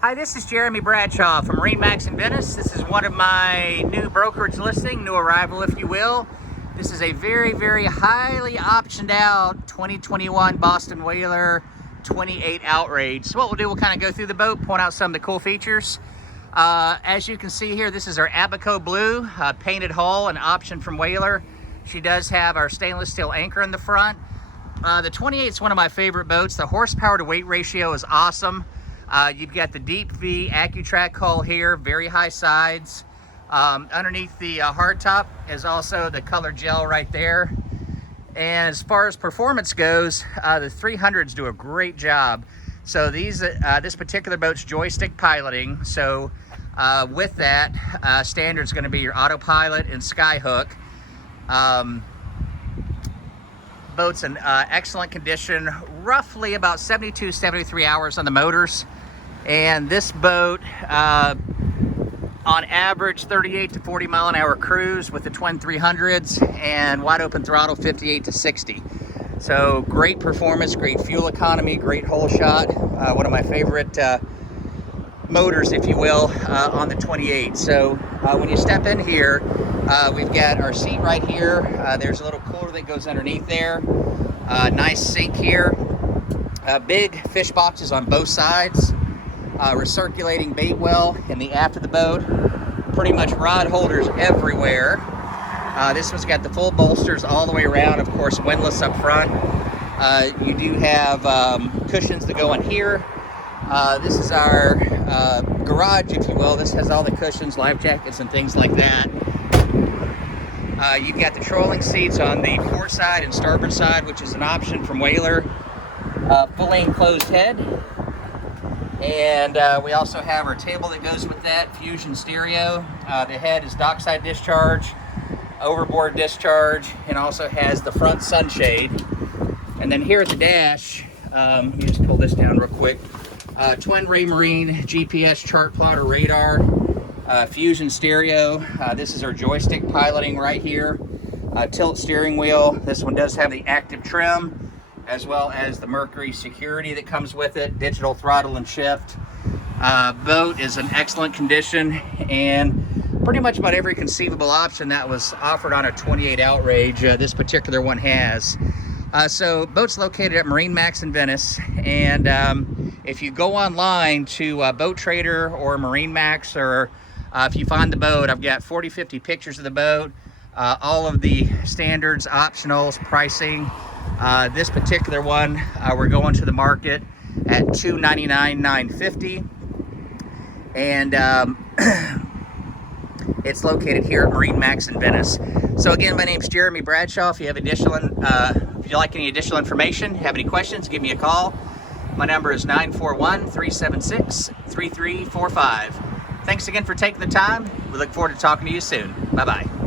Hi, this is Jeremy Bradshaw from MarineMax in Venice. This is one of my new brokerage listing, new arrival if you will. This is a very, very highly optioned out 2021 Boston Whaler 28 Outrage. So what we'll do, we'll kind of go through the boat, point out some of the cool features. As you can see here, this is our Abaco Blue painted hull, an option from Whaler. She does have our stainless steel anchor in the front. The 28 is one of my favorite boats. The horsepower to weight ratio is awesome. You've got the deep V AccuTrack hull here, very high sides. Underneath the hardtop is also the colored gel right there. And as far as performance goes, the 300's do a great job. So this particular boat's joystick piloting. So with that, standard is going to be your autopilot and skyhook. Boat's in excellent condition, roughly about 72, 73 hours on the motors. And this boat, on average, 38 to 40 mile an hour cruise with the twin 300s and wide open throttle 58 to 60. So great performance, great fuel economy, great hole shot. One of my favorite motors, if you will, on the 28. So when you step in here, we've got our seat right here. There's a little cooler that goes underneath there. Nice sink here. Big fish boxes on both sides. Recirculating bait well in the aft of the boat. Pretty much rod holders everywhere. This one's got the full bolsters all the way around. Of course, windlass up front. You do have cushions that go in here. This is our garage, if you will. This has all the cushions, life jackets, and things like that. You've got the trolling seats on the port side and starboard side, which is an option from Whaler. Fully enclosed head. And we also have our table that goes with that, fusion stereo. The head is dockside discharge, overboard discharge, and also has the front sunshade. And then here at the dash, let me just pull this down real quick. Twin Raymarine GPS chart plotter radar, fusion stereo. This is our joystick piloting right here. Tilt steering wheel. This one does have the active trim, as well as the Mercury security that comes with it, digital throttle and shift. Boat is in excellent condition, and pretty much about every conceivable option that was offered on a 28 Outrage, this particular one has. So boat's located at MarineMax in Venice, and if you go online to Boat Trader or MarineMax, or if you find the boat, I've got 40, 50 pictures of the boat, all of the standards, optionals, pricing. This particular one, we're going to the market at $299,950, and it's located here at MarineMax in Venice. So again, my name's Jeremy Bradshaw. If you have if you like any additional information, have any questions, give me a call. My number is 941-376-3345. Thanks again for taking the time. We look forward to talking to you soon. Bye-bye.